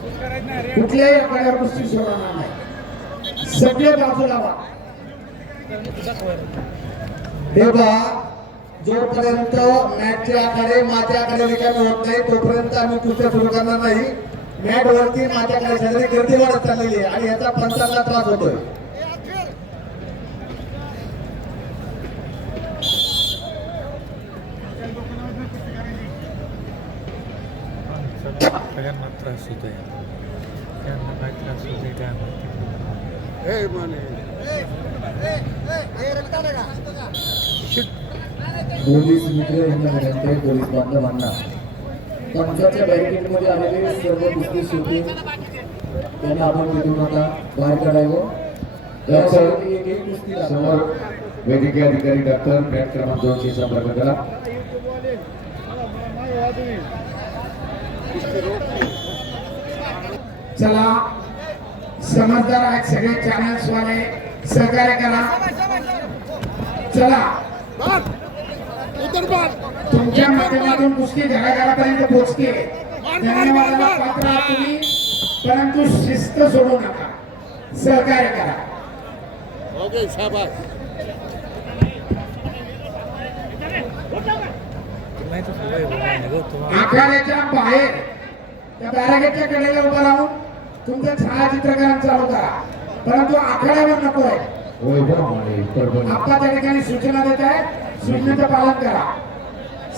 कुठल्याही आखाड्यावर कुस्ती सोडणार नाही. सगळे बाजूला वा. हे पहा, जोपर्यंत मॅचचे आखाडे माझ्या आखाडे रिकामे होत नाही तोपर्यंत आम्ही कुस्त्या सुरू करणार नाही. मॅट वरती माझ्याकडे सगळी गर्दी वाढत चाललेली आहे आणि याचा पंचांना त्रास होतोय. सगळ्यांना त्रास होतोय. त्यांना काय त्रास होतोय काय पोलीस मित्र यांना विनंती, पोलीस बांधवांना पंचाच्या बॅरिकेडमध्ये आलेले सर्व कुस्ती शोधून त्यांना आपण तिथून आता बाहेर काढावं. समोर वैद्यकीय अधिकारी डॉक्टर मॅट क्रमांक 2 संपर्क करा. चला, समजदार आहेत सगळे चॅनल्स वाले, सहकार्य करा. चला, तुमच्या माध्यमातून कुस्ती घराघरापर्यंत पोहोचते. धन्यवादाला पात्र आहात तुम्ही, परंतु शिस्त सोडू नका, सहकार्य करा. ओके, शाबास. आखाड्याच्या बाहेर त्या बॅरिकेडच्या कडेला उभा राहून तुमचं छायाचित्रकरण चालू करा, परंतु आखाड्यावर नको आहे. होय बरोबर. आपल्या त्या ठिकाणी सूचना देत आहे, सूचनेचं पालन करा.